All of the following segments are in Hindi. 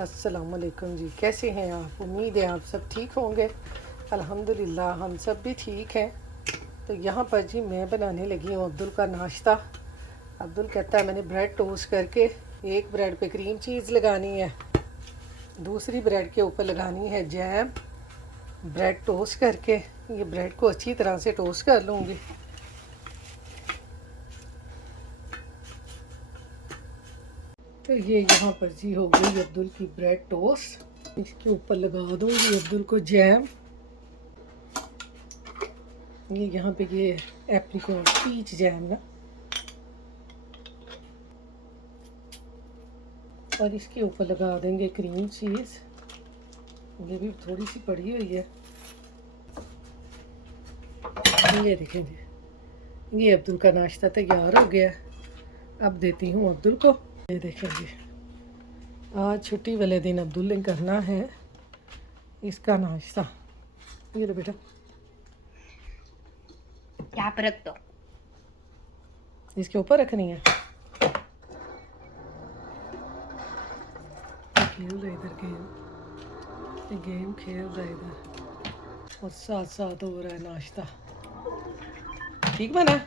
अस्सलाम वालेकुम जी, कैसे हैं आप? उम्मीद है आप सब ठीक होंगे। अल्हम्दुलिल्लाह हम सब भी ठीक हैं। तो यहाँ पर जी मैं बनाने लगी हूँ अब्दुल का नाश्ता। अब्दुल कहता है मैंने ब्रेड टोस्ट करके एक ब्रेड पे क्रीम चीज़ लगानी है, दूसरी ब्रेड के ऊपर लगानी है जैम। ब्रेड टोस्ट करके ये ब्रेड को अच्छी तरह से टोस्ट कर लूँगी। तो ये यहाँ पर जी हो गई अब्दुल की ब्रेड टोस्ट। इसके ऊपर लगा दूँगी अब्दुल को जैम। ये यहाँ पे ये एप्रिकॉट पीच जैम ना, और इसके ऊपर लगा देंगे क्रीम चीज़। ये भी थोड़ी सी पड़ी हुई है। ये देखें जी, ये अब्दुल का नाश्ता तैयार हो गया। अब देती हूँ अब्दुल को। ये देखें जी, आज छुट्टी वाले दिन अब्दुल ने करना है इसका नाश्ता। ये लो बेटा, यहाँ पर रख दो। इसके ऊपर रखनी है। खेल रहा इधर गेम खेल रहा इधर, और साथ साथ हो रहा है नाश्ता। ठीक बना?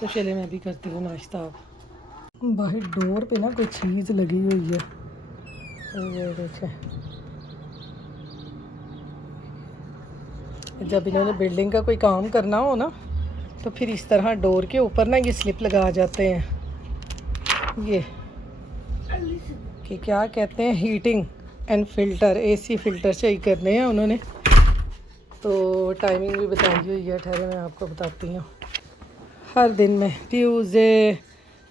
तो चले मैं भी करती हूँ नाश्ता। अब बाहर डोर पे ना कोई चीज़ लगी हुई है, ये देखें। जब इन्होंने बिल्डिंग का कोई काम करना हो ना, तो फिर इस तरह डोर के ऊपर ना ये स्लिप लगा जाते हैं। ये कि क्या कहते हैं, heating and filter, AC filter सही करने हैं उन्होंने। तो टाइमिंग भी बताई हुई है, ठहरे मैं आपको बताती हूँ। हर दिन में Tuesday,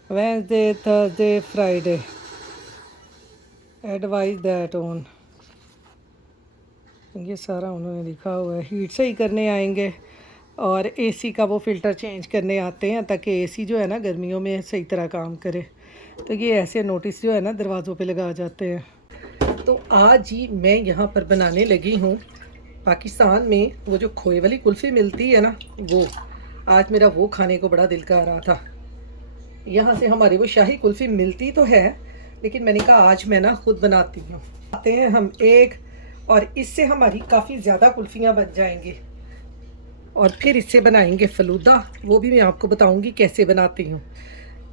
Wednesday, Thursday, Friday, advise that on. ये सारा उन्होंने लिखा हुआ है। हीट सही करने आएंगे और एसी का वो फ़िल्टर चेंज करने आते हैं, ताकि एसी जो है ना गर्मियों में सही तरह काम करे। तो ये ऐसे नोटिस जो है ना दरवाज़ों पे लगा जाते हैं। तो आज ही मैं यहाँ पर बनाने लगी हूँ, पाकिस्तान में वो जो खोए वाली कुल्फ़ी मिलती है ना, वो आज मेरा वो खाने को बड़ा दिल कर रहा था। यहाँ से हमारी वो शाही कुल्फ़ी मिलती तो है, लेकिन मैंने कहा आज मैं ना खुद बनाती हूँ। आते हैं हम एक, और इससे हमारी काफ़ी ज़्यादा कुल्फ़ियाँ बन जाएंगी। और फिर इससे बनाएंगे फ़लूदा, वो भी मैं आपको बताऊँगी कैसे बनाती हूँ।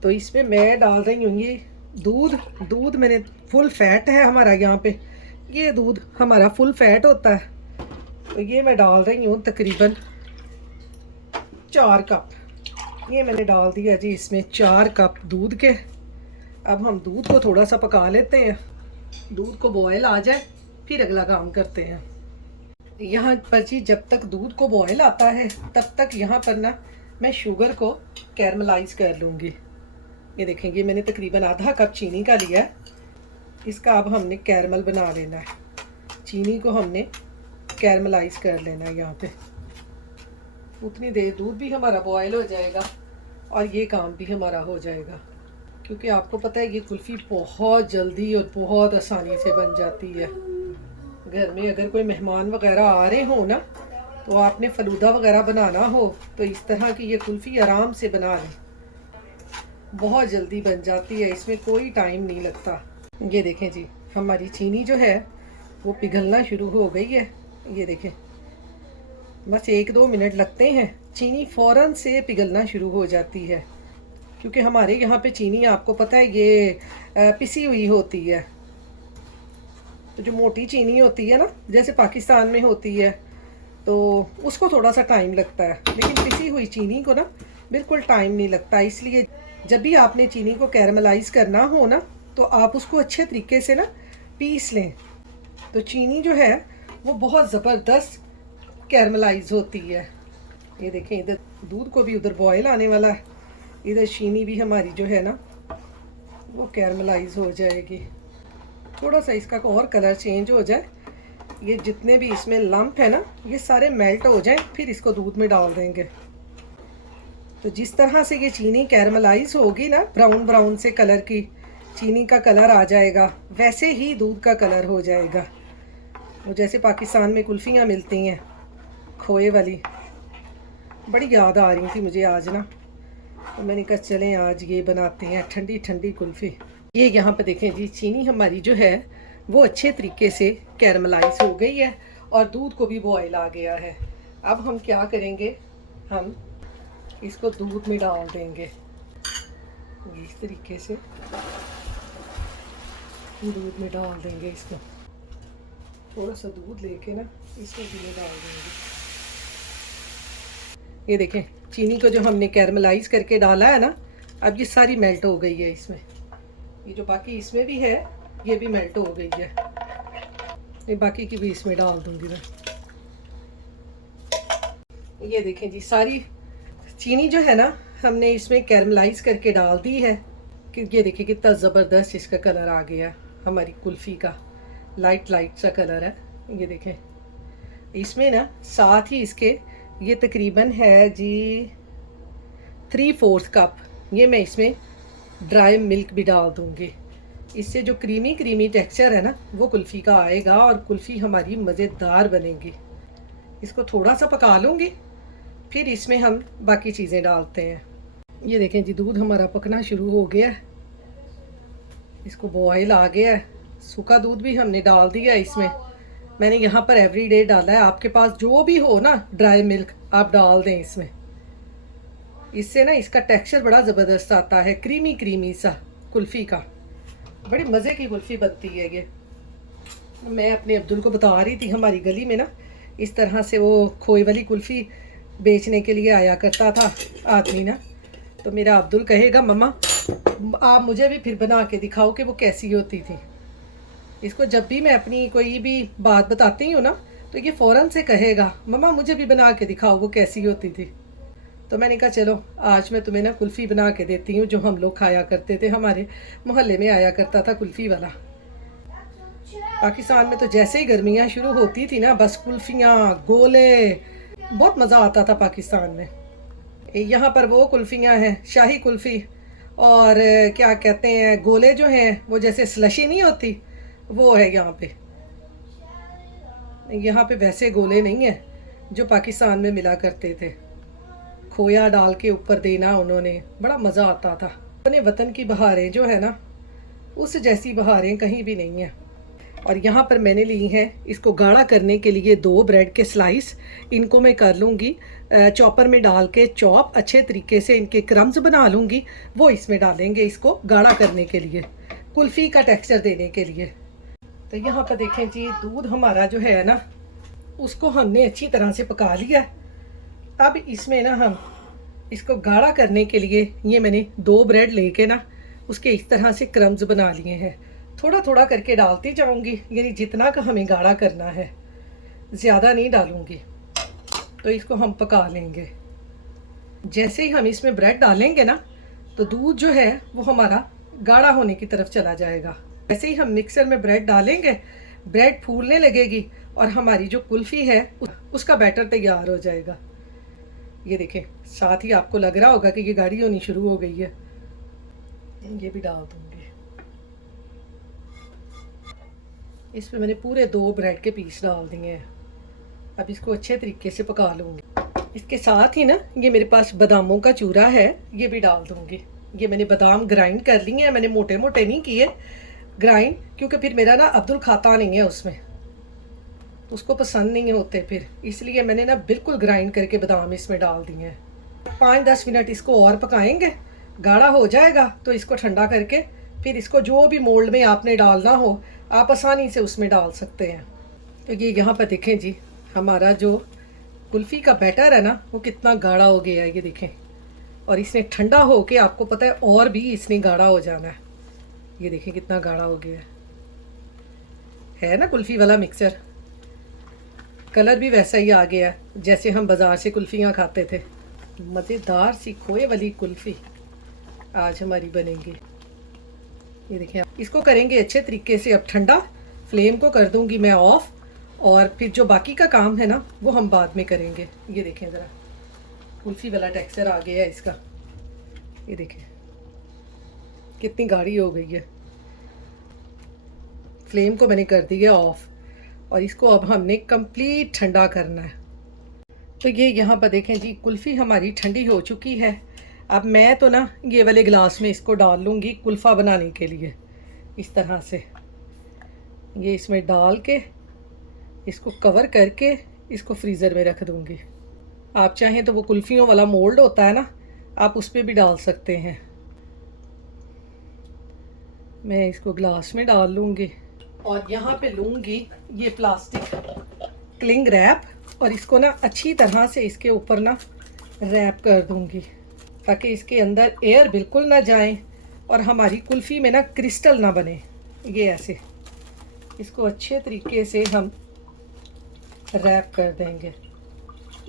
तो इसमें मैं डाल रही हूँ ये दूध मैंने फुल फैट है हमारा यहाँ पे, ये दूध हमारा फुल फैट होता है। तो ये मैं डाल रही हूँ तकरीबन 4 कप। ये मैंने डाल दिया जी इसमें 4 कप दूध के। अब हम दूध को थोड़ा सा पका लेते हैं, दूध को बॉयल आ जाए फिर अगला काम करते हैं। यहाँ पर जी जब तक दूध को बॉयल आता है तब तक यहाँ पर ना मैं शुगर को कैरमलाइज कर लूँगी। ये देखेंगे मैंने तकरीबन आधा कप चीनी का लिया है। इसका अब हमने कैरमल बना लेना है। चीनी को हमने कैरमलाइज कर लेना है। यहाँ पे उतनी देर दूध भी हमारा बॉयल हो जाएगा और ये काम भी हमारा हो जाएगा, क्योंकि आपको पता है ये कुल्फ़ी बहुत जल्दी और बहुत आसानी से बन जाती है। घर में अगर कोई मेहमान वगैरह आ रहे हो ना, तो आपने फ़लूदा वगैरह बनाना हो तो इस तरह की ये कुल्फ़ी आराम से बना लें, बहुत जल्दी बन जाती है, इसमें कोई टाइम नहीं लगता। ये देखें जी, हमारी चीनी जो है वो पिघलना शुरू हो गई है। ये देखें, बस 1-2 मिनट लगते हैं, चीनी फ़ौरन से पिघलना शुरू हो जाती है। क्योंकि हमारे यहाँ पे चीनी आपको पता है ये पिसी हुई होती है। तो जो मोटी चीनी होती है ना, जैसे पाकिस्तान में होती है, तो उसको थोड़ा सा टाइम लगता है, लेकिन पिसी हुई चीनी को ना बिल्कुल टाइम नहीं लगता। इसलिए जब भी आपने चीनी को कैरमलाइज़ करना हो ना, तो आप उसको अच्छे तरीके से ना पीस लें। तो चीनी जो है वो बहुत ज़बरदस्त कैरमलाइज होती है। ये देखें, इधर दूध को भी उधर बॉयल आने वाला है, इधर चीनी भी हमारी जो है ना वो कैरमलाइज हो जाएगी। थोड़ा सा इसका और कलर चेंज हो जाए, ये जितने भी इसमें लम्प है ना ये सारे मेल्ट हो जाएं, फिर इसको दूध में डाल देंगे। तो जिस तरह से ये चीनी कैरमलाइज होगी ना, ब्राउन ब्राउन से कलर की चीनी का कलर आ जाएगा, वैसे ही दूध का कलर हो जाएगा। वो जैसे पाकिस्तान में कुल्फ़ियाँ मिलती हैं खोए वाली, बड़ी याद आ रही थी मुझे आज ना। तो मैंने कहा चलें आज ये बनाते हैं ठंडी ठंडी कुल्फ़ी। ये यहाँ पर देखें जी, चीनी हमारी जो है वो अच्छे तरीके से कैरमलाइज हो गई है और दूध को भी बॉयल आ गया है। अब हम क्या करेंगे, हम इसको दूध में डाल देंगे इस तरीके से, दूध में डाल देंगे इसको। थोड़ा सा दूध लेके ना इसमें भी डाल देंगे। ये देखें चीनी को जो हमने कैरमलाइज करके डाला है ना, अब ये सारी मेल्ट हो गई है इसमें। ये जो बाकी इसमें भी है ये भी मेल्ट हो गई है। ये बाकी की भी इसमें डाल दूंगी मैं। ये देखें जी, सारी चीनी जो है ना हमने इसमें कैरमलाइज करके डाल दी है। कि ये देखिए कितना ज़बरदस्त इसका कलर आ गया हमारी कुल्फ़ी का, लाइट लाइट सा कलर है। ये देखें इसमें ना साथ ही इसके ये तकरीबन है जी 3/4 कप, ये मैं इसमें ड्राई मिल्क भी डाल दूँगी। इससे जो क्रीमी क्रीमी टेक्सचर है ना वो कुल्फ़ी का आएगा और कुल्फ़ी हमारी मज़ेदार बनेगी। इसको थोड़ा सा पका लूँगी, फिर इसमें हम बाकी चीज़ें डालते हैं। ये देखें जी, दूध हमारा पकना शुरू हो गया है, इसको बॉयल आ गया है। सूखा दूध भी हमने डाल दिया इसमें। मैंने यहाँ पर एवरीडे डाला है, आपके पास जो भी हो ना ड्राई मिल्क आप डाल दें इसमें। इससे ना इसका टेक्सचर बड़ा ज़बरदस्त आता है, क्रीमी क्रीमी सा कुल्फ़ी का। बड़ी मज़े की कुल्फ़ी बनती है ये। मैं अपने अब्दुल को बता रही थी, हमारी गली में ना इस तरह से वो खोए वाली कुल्फ़ी बेचने के लिए आया करता था आदमी ना। तो मेरा अब्दुल कहेगा मम्मा आप मुझे भी फिर बना के दिखाओ कि वो कैसी होती थी। इसको जब भी मैं अपनी कोई भी बात बताती हूँ ना तो ये फ़ौरन से कहेगा मम्मा मुझे भी बना के दिखाओ वो कैसी होती थी। तो मैंने कहा चलो आज मैं तुम्हें ना कुल्फ़ी बना के देती हूँ जो हम लोग खाया करते थे, हमारे मोहल्ले में आया करता था कुल्फ़ी वाला। पाकिस्तान में तो जैसे ही गर्मियाँ शुरू होती थी ना बस कुल्फ़ियाँ, गोले, बहुत मज़ा आता था पाकिस्तान में। यहाँ पर वो कुल्फ़ियाँ हैं शाही कुल्फ़ी, और क्या कहते हैं गोले जो हैं वो जैसे स्लशी नहीं होती वो है यहाँ पे। यहाँ पे वैसे गोले नहीं हैं जो पाकिस्तान में मिला करते थे। खोया डाल के ऊपर देना उन्होंने, बड़ा मज़ा आता था। अपने वतन की बहारें जो है ना उस जैसी बहारें कहीं भी नहीं हैं। और यहाँ पर मैंने ली हैं इसको गाढ़ा करने के लिए 2 ब्रेड के स्लाइस। इनको मैं कर लूँगी चॉपर में डाल के चॉप, अच्छे तरीके से इनके क्रम्स बना लूँगी, वो इसमें डालेंगे इसको गाढ़ा करने के लिए, कुल्फ़ी का टेक्सचर देने के लिए। तो यहाँ पर देखें जी, दूध हमारा जो है ना उसको हमने अच्छी तरह से पका लिया। अब इसमें ना हम इसको गाढ़ा करने के लिए ये मैंने 2 ब्रेड लेके ना उसके इस तरह से क्रम्स बना लिए हैं। थोड़ा थोड़ा करके डालती जाऊंगी, यानी जितना का हमें गाढ़ा करना है, ज़्यादा नहीं डालूंगी। तो इसको हम पका लेंगे। जैसे ही हम इसमें ब्रेड डालेंगे ना तो दूध जो है वो हमारा गाढ़ा होने की तरफ चला जाएगा। जैसे ही हम मिक्सर में ब्रेड डालेंगे ब्रेड फूलने लगेगी और हमारी जो कुल्फ़ी है उसका बैटर तैयार हो जाएगा। ये देखें, साथ ही आपको लग रहा होगा कि ये गाढ़ी होनी शुरू हो गई है। ये भी डाल दूँगी। इसमें मैंने पूरे 2 ब्रेड के पीस डाल दिए हैं। अब इसको अच्छे तरीके से पका लूँगी। इसके साथ ही ना ये मेरे पास बादामों का चूरा है, ये भी डाल दूँगी। ये मैंने बादाम ग्राइंड कर लिए हैं, मैंने मोटे मोटे नहीं किए ग्राइंड, क्योंकि फिर मेरा ना अब्दुल खाता नहीं है, उसमें उसको पसंद नहीं होते फिर, इसलिए मैंने ना बिल्कुल ग्राइंड करके बादाम इसमें डाल दिए हैं। 5-10 मिनट इसको और पकाएंगे, गाढ़ा हो जाएगा तो इसको ठंडा करके फिर इसको जो भी मोल्ड में आपने डालना हो आप आसानी से उसमें डाल सकते हैं। तो ये यहाँ पर देखें जी, हमारा जो कुल्फ़ी का बैटर है ना वो कितना गाढ़ा हो गया है, ये देखें। और इसने ठंडा हो के आपको पता है और भी इसने गाढ़ा हो जाना है। ये देखें कितना गाढ़ा हो गया है ना कुल्फ़ी वाला मिक्सचर। कलर भी वैसा ही आ गया है जैसे हम बाज़ार से कुल्फ़ियाँ खाते थे। मज़ेदार सी खोए वाली कुल्फ़ी आज हमारी बनेगी। ये देखिए, इसको करेंगे अच्छे तरीके से। अब ठंडा, फ्लेम को कर दूंगी मैं ऑफ, और फिर जो बाकी का काम है ना वो हम बाद में करेंगे। ये देखें ज़रा कुल्फ़ी वाला टेक्सचर आ गया है इसका। ये देखें कितनी गाढ़ी हो गई है। फ्लेम को मैंने कर दिया ऑफ और इसको अब हमने कंप्लीट ठंडा करना है। तो ये यहाँ पर देखें जी, कुल्फ़ी हमारी ठंडी हो चुकी है। अब मैं तो ना ये वाले गिलास में इसको डाल लूँगी कुल्फ़ा बनाने के लिए। इस तरह से ये इसमें डाल के इसको कवर करके इसको फ्रीज़र में रख दूँगी। आप चाहें तो वो कुल्फ़ियों वाला मोल्ड होता है ना, आप उस पर भी डाल सकते हैं। मैं इसको ग्लास में डाल लूँगी और यहाँ पे लूँगी ये प्लास्टिक क्लिंग रैप और इसको ना अच्छी तरह से इसके ऊपर ना रैप कर दूँगी ताकि इसके अंदर एयर बिल्कुल ना जाए और हमारी कुल्फ़ी में ना क्रिस्टल ना बने। ये ऐसे इसको अच्छे तरीके से हम रैप कर देंगे।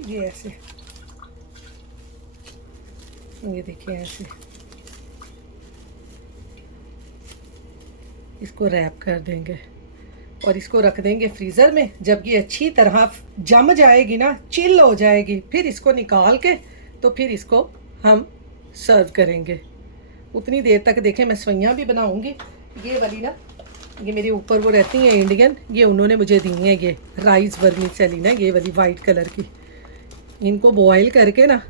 ये ऐसे, ये देखिए ऐसे इसको रैप कर देंगे और इसको रख देंगे फ्रीज़र में। जब ये अच्छी तरह जम जाएगी ना, चिल हो जाएगी, फिर इसको निकाल के तो फिर इसको हम सर्व करेंगे। उतनी देर तक देखें मैं सवैयाँ भी बनाऊंगी। ये वाली ना, ये मेरे ऊपर वो रहती हैं इंडियन, ये उन्होंने मुझे दी हैं, ये राइस वर्मिसेली ना, ये वाली वाइट कलर की। इनको बॉयल करके ना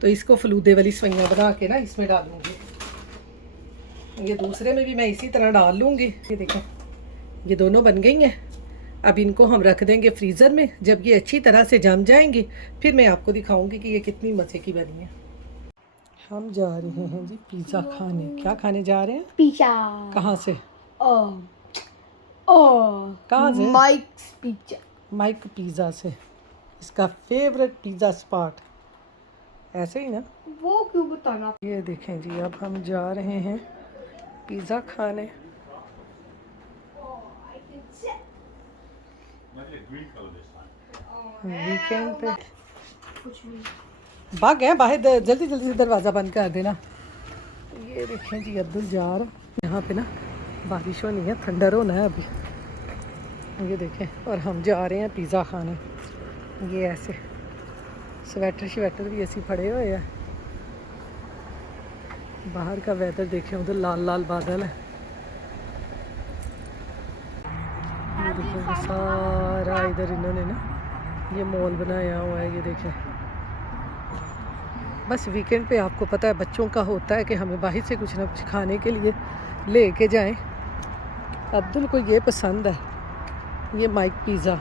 तो इसको फलूदे वाली सवैयाँ बना के ना इसमें डालूंगी। ये दूसरे में भी मैं इसी तरह डाल लूँगी। ये देखें ये दोनों बन गई हैं। अब इनको हम रख देंगे फ्रीज़र में। जब ये अच्छी तरह से जम जाएंगी फिर मैं आपको दिखाऊंगी कि ये कितनी मज़े की बनी है। हम जा रहे हैं जी पिज़्ज़ा खाने। क्या खाने जा रहे हैं? पिज़्ज़ा। कहाँ से? कहाँ से? Mics pizza. माइक पिज़्ज़ा से। इसका फेवरेट पिज़्ज़ा स्पॉट। ऐसे ही ना? वो क्यों बताना? ये देखें जी, अब हम जा रहे हैं पिज़्ज़ा खाने। वीकेंड पे भाग गए बाहर, जल्दी जल्दी से दरवाज़ा बंद कर देना। ये देखें जी अब्दुल जा रहा। यहाँ पे ना बारिश होनी है, ठंडर होना है अभी। ये देखें और हम जा रहे हैं पिज़्ज़ा खाने। ये ऐसे स्वेटर भी ऐसे पड़े हुए हैं। बाहर का वेदर देखें, उधर लाल लाल बादल है। ये देखें सारा इधर इन्होंने ना ये मॉल बनाया हुआ है। ये देखें, बस वीकेंड पे आपको पता है बच्चों का होता है कि हमें बाहर से कुछ ना कुछ खाने के लिए ले के जाएँ। अब्दुल को ये पसंद है, ये माइक पिज़्ज़ा,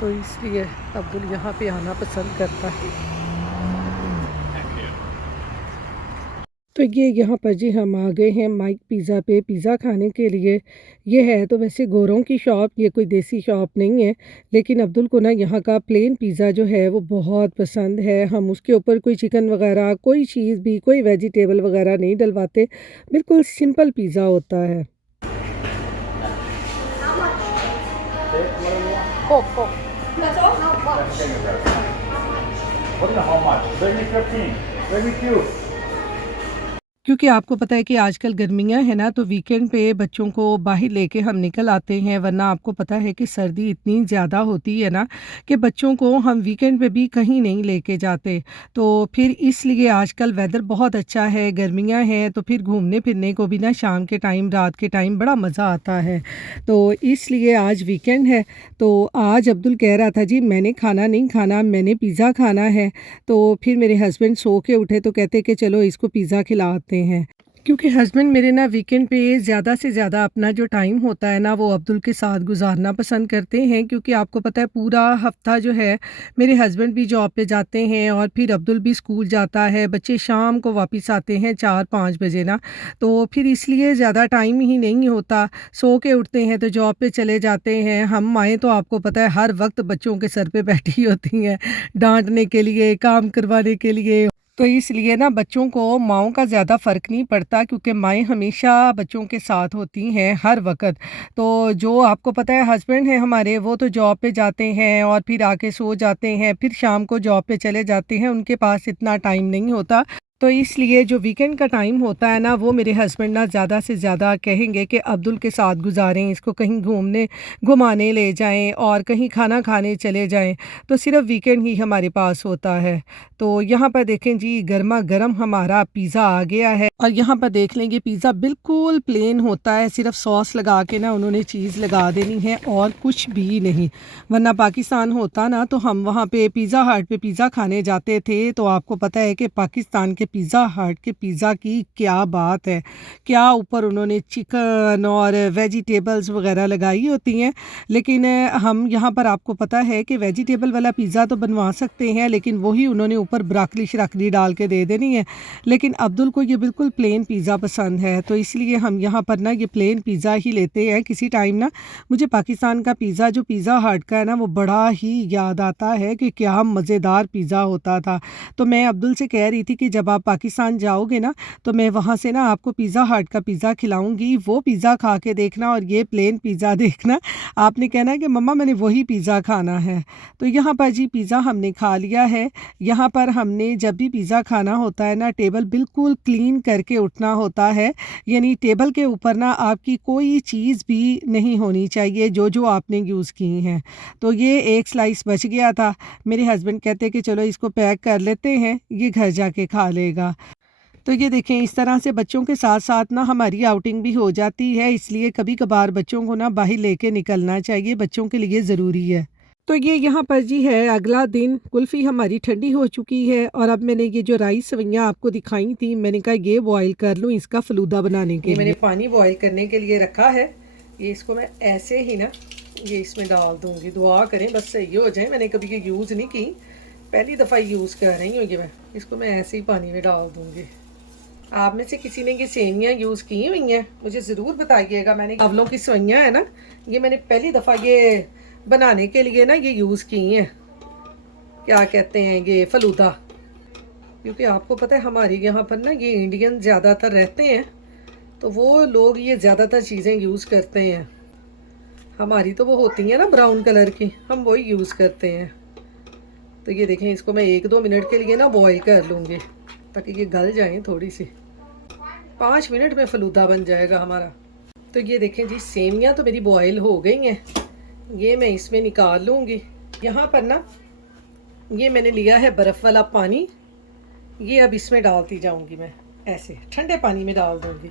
तो इसलिए अब्दुल यहाँ पे आना पसंद करता है। तो ये यहाँ पर जी हम आ गए हैं माइक पिज़्ज़ा पे पिज़्ज़ा खाने के लिए। ये है तो वैसे गोरों की शॉप, ये कोई देसी शॉप नहीं है, लेकिन अब्दुल को ना यहाँ का प्लेन पिज़्ज़ा जो है वो बहुत पसंद है। हम उसके ऊपर कोई चिकन वगैरह, कोई चीज़ भी, कोई वेजिटेबल वगैरह नहीं डलवाते, बिल्कुल सिंपल पिज़्ज़ा होता है। क्योंकि आपको पता है कि आजकल गर्मियां हैं ना, तो वीकेंड पे बच्चों को बाहर लेके हम निकल आते हैं, वरना आपको पता है कि सर्दी इतनी ज़्यादा होती है ना कि बच्चों को हम वीकेंड पे भी कहीं नहीं लेके जाते। तो फिर इसलिए आजकल वेदर बहुत अच्छा है, गर्मियां हैं, तो फिर घूमने फिरने को भी ना शाम के टाइम, रात के टाइम बड़ा मज़ा आता है। तो इसलिए आज वीकेंड है, तो आज अब्दुल कह रहा था जी मैंने खाना नहीं खाना, मैंने पिज़्ज़ा खाना है। तो फिर मेरे हस्बैंड सो के उठे तो कहते कि चलो इसको पिज़्ज़ा खिलाते हैं। क्योंकि हस्बैंड मेरे ना वीकेंड पे ज़्यादा से ज़्यादा अपना जो टाइम होता है ना वो अब्दुल के साथ गुजारना पसंद करते हैं। क्योंकि आपको पता है पूरा हफ्ता जो है मेरे हस्बैंड भी जॉब पे जाते हैं और फिर अब्दुल भी स्कूल जाता है, बच्चे शाम को वापस आते हैं 4-5 बजे ना, तो फिर इसलिए ज़्यादा टाइम ही नहीं होता। सो के उठते हैं तो जॉब पे चले जाते हैं। हम माएँ तो आपको पता है हर वक्त बच्चों के सर पे बैठी होती हैं डांटने के लिए, काम करवाने के लिए। तो इसलिए ना बच्चों को माँओं का ज़्यादा फ़र्क नहीं पड़ता, क्योंकि माएँ हमेशा बच्चों के साथ होती हैं हर वक्त। तो जो आपको पता है हस्बैंड हैं हमारे, वो तो जॉब पे जाते हैं और फिर आके सो जाते हैं, फिर शाम को जॉब पे चले जाते हैं, उनके पास इतना टाइम नहीं होता। तो इसलिए जो वीकेंड का टाइम होता है ना, वो मेरे हस्बैंड ना ज़्यादा से ज़्यादा कहेंगे कि अब्दुल के साथ गुजारें, इसको कहीं घुमाने ले जाएं और कहीं खाना खाने चले जाएं। तो सिर्फ़ वीकेंड ही हमारे पास होता है। तो यहाँ पर देखें जी, गरमा गरम हमारा पिज़्ज़ा आ गया है और यहाँ पर देख लेंगे पिज़्ज़ा बिल्कुल प्लेन होता है, सिर्फ सॉस लगा के ना उन्होंने चीज़ लगा देनी है और कुछ भी नहीं। वरना पाकिस्तान होता ना तो हम वहाँ पे पिज़्ज़ा हट पे पिज़्ज़ा खाने जाते थे। तो आपको पता है कि पाकिस्तान के पिज़्ज़ा हट के पिज़्ज़ा की क्या बात है, क्या ऊपर उन्होंने चिकन और वेजिटेबल्स वगैरह लगाई होती हैं। लेकिन हम यहाँ पर आपको पता है कि वेजिटेबल वाला पिज़्ज़ा तो बनवा सकते हैं, लेकिन वही उन्होंने ऊपर ब्राकली शराकली डाल के दे देनी है। लेकिन अब्दुल को ये बिल्कुल प्लेन पिज़्ज़ा पसंद है, तो इसलिए हम यहाँ पर ना ये प्लेन पिज़्ज़ा ही लेते हैं। किसी टाइम ना मुझे पाकिस्तान का पिज़्ज़ा जो पिज़्ज़ा हट का है ना, वो बड़ा ही याद आता है कि क्या मज़ेदार पिज़्ज़ा होता था। तो मैं अब्दुल से कह रही थी कि जब आप पाकिस्तान जाओगे ना तो मैं वहाँ से ना आपको पिज़्ज़ा हट का पिज़्ज़ा खिलाऊंगी, वो पिज़्ज़ा खा के देखना और ये प्लेन पिज़्ज़ा देखना, आपने कहना है कि मम्मा मैंने वही पिज़्ज़ा खाना है। तो यहाँ पर जी पिज़्ज़ा हमने खा लिया है। यहाँ पर हमने जब भी पिज़्ज़ा खाना होता है ना, टेबल बिल्कुल क्लीन करके उठना होता है, यानी टेबल के ऊपर ना आपकी कोई चीज़ भी नहीं होनी चाहिए जो जो आपने यूज़ की हैं। तो ये एक स्लाइस बच गया था, मेरे हस्बैंड कहते कि चलो इसको पैक कर लेते हैं, ये घर जाके खा लेगा। तो ये देखें, इस तरह से बच्चों के साथ साथ ना हमारी आउटिंग भी हो जाती है, इसलिए कभी कभार बच्चों को ना बाहर लेके निकलना चाहिए, बच्चों के लिए ज़रूरी है। तो ये यहाँ पर जी है अगला दिन, कुल्फ़ी हमारी ठंडी हो चुकी है और अब मैंने ये जो राइस सवैयाँ आपको दिखाई थी, मैंने कहा ये बॉयल कर लूँ इसका फ़लूदा बनाने के लिए। मैंने पानी बॉयल करने के लिए रखा है, ये इसको मैं ऐसे ही ना ये इसमें डाल दूँगी। दुआ करें बस सही हो जाए, मैंने कभी ये यूज़ नहीं की, पहली दफ़ा यूज़ कर रही हूँ। ये इसको मैं ऐसे ही पानी में डाल दूँगी। आप में से किसी ने ये सेवियाँ यूज़ की हुई हैं मुझे ज़रूर बताइएगा। मैंने चावलों की सेवियाँ है ना, ये मैंने पहली दफ़ा ये बनाने के लिए ना ये यूज़ की हैं, क्या कहते हैं ये फ़लूदा। क्योंकि आपको पता है हमारे यहाँ पर ना ये इंडियन ज़्यादातर रहते हैं, तो वो लोग ये ज़्यादातर चीज़ें यूज़ करते हैं। हमारी तो वो होती हैं ना ब्राउन कलर की, हम वही यूज़ करते हैं। तो ये देखें, इसको मैं 1-2 मिनट के लिए ना बॉईल कर लूँगी ताकि ये गल जाएँ थोड़ी सी। 5 मिनट में फ़लूदा बन जाएगा हमारा। तो ये देखें जी, सेवियाँ तो मेरी बॉयल हो गई हैं, ये मैं इसमें निकाल लूँगी। यहाँ पर ना ये मैंने लिया है बर्फ़ वाला पानी, ये अब इसमें डालती जाऊँगी मैं, ऐसे ठंडे पानी में डाल दूँगी।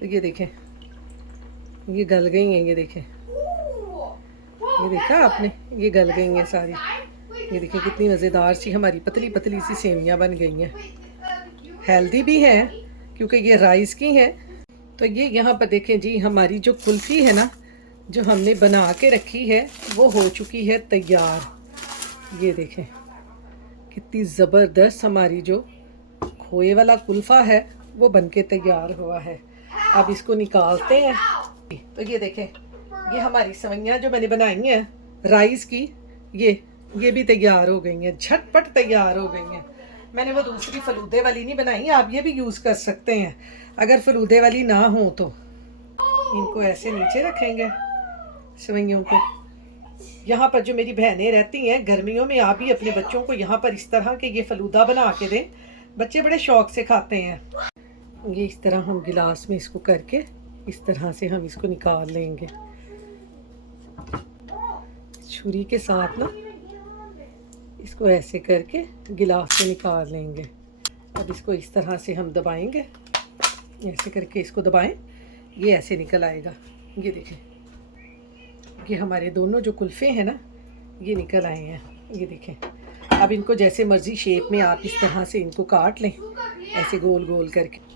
तो ये देखें, ये गल गई हैं, ये देखें, ये देखा आपने, ये गल गई हैं सारी। ये देखिए कितनी मज़ेदार सी हमारी पतली पतली सी सेवियाँ बन गई हैं, हेल्दी भी हैं क्योंकि ये राइस की हैं। तो ये यहाँ पर देखें जी, हमारी जो कुल्फ़ी है ना, जो हमने बना के रखी है, वो हो चुकी है तैयार। ये देखें कितनी ज़बरदस्त हमारी जो खोए वाला कुल्फ़ा है वो बन के तैयार हुआ है। अब इसको निकालते हैं। तो ये देखें, ये हमारी सेवइयाँ जो मैंने बनाई हैं राइस की, ये भी तैयार हो गई हैं, झटपट तैयार हो गई हैं। मैंने वो दूसरी फ़लूदे वाली नहीं बनाई, आप ये भी यूज़ कर सकते हैं अगर फ़लूदे वाली ना हो तो। इनको ऐसे नीचे रखेंगे सेवइयों को। यहाँ पर जो मेरी बहनें रहती हैं गर्मियों में, आप भी अपने बच्चों को यहाँ पर इस तरह के ये फ़लूदा बना के दें, बच्चे बड़े शौक़ से खाते हैं। ये इस तरह हम गिलास में इसको करके इस तरह से हम इसको निकाल लेंगे छुरी के साथ ना, इसको ऐसे करके गिलास से निकाल लेंगे। अब इसको इस तरह से हम दबाएंगे, ऐसे करके इसको दबाएं, ये ऐसे निकल आएगा। ये देखें, ये हमारे दोनों जो कुल्फ़े हैं ना, ये निकल आए हैं। ये देखें, अब इनको जैसे मर्ज़ी शेप में आप इस तरह से इनको काट लें, ऐसे गोल गोल करके।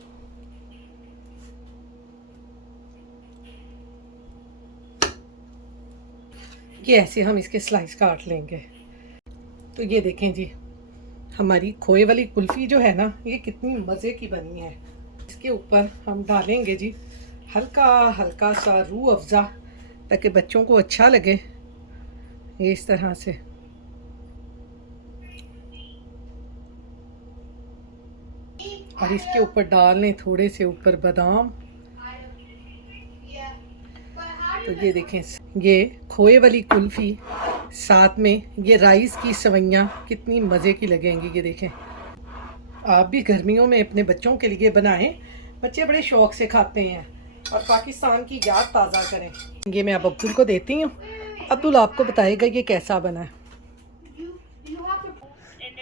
ये ऐसे हम इसके स्लाइस काट लेंगे। तो ये देखें जी, हमारी खोए वाली कुल्फ़ी जो है ना, ये कितनी मज़े की बनी है। इसके ऊपर हम डालेंगे जी हल्का हल्का सा रूह अफ़ज़ा, ताकि बच्चों को अच्छा लगे। ये इस तरह से और इसके ऊपर डालने थोड़े से ऊपर बादाम। तो ये देखें, ये खोए वाली कुल्फ़ी साथ में ये राइस की सेवइयाँ कितनी मज़े की लगेंगी। ये देखें, आप भी गर्मियों में अपने बच्चों के लिए बनाएं, बच्चे बड़े शौक से खाते हैं और पाकिस्तान की याद ताज़ा करें। ये मैं अब अब्दुल को देती हूँ, अब्दुल आपको बताएगा ये कैसा बना है।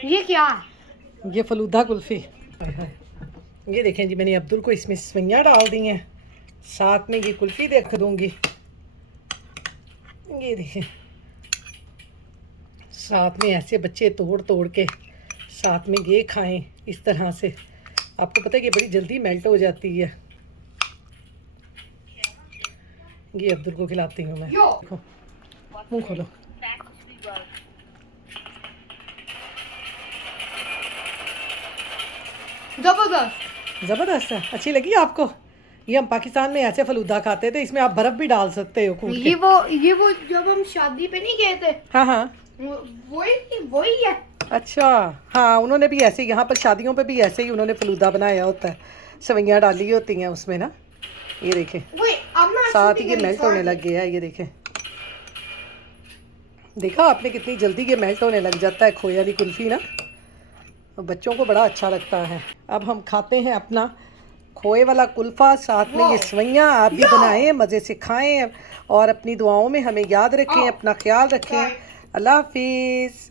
ये क्या है? ये फलूदा कुल्फ़ी। ये देखें जी, मैंने अब्दुल को इसमें सवैयाँ डाल दी हैं, साथ में ये कुल्फ़ी देख दूँगी। ये देखें, साथ में ऐसे बच्चे तोड़ तोड़ के साथ में ये खाएं इस तरह से। आपको पता है कि बड़ी जल्दी मेल्ट हो जाती है। ये अब्दुल को खिलाती हूँ मैं। देखो, मुँह खोलो। जबरदस्त। ज़बरदस्त है, अच्छी लगी आपको? ये हम पाकिस्तान में ऐसे फलूदा खाते थे, इसमें आप बर्फ़ भी डाल सकते हो कूट के। ये वो जब हम शादी पे नहीं गए थे, हाँ हाँ, वही है। अच्छा हाँ, उन्होंने भी ऐसे, यहाँ पर शादियों पे भी ऐसे ही उन्होंने फलूदा बनाया होता है, सवैयाँ डाली होती हैं उसमें ना। ये देखें, साथ ही ये मेल्ट होने लग गया है। ये देखें, देखा आपने कितनी जल्दी ये मेल्ट होने लग जाता है खोया वाली कुल्फ़ी ना, और बच्चों को बड़ा अच्छा लगता है। अब हम खाते हैं अपना खोए वाला कुल्फ़ा, साथ में ये सवैयाँ। आप भी बनाएं, मज़े से खाएं और अपनी दुआओं में हमें याद रखें, अपना ख्याल रखें। अल्लाह हाफिज़।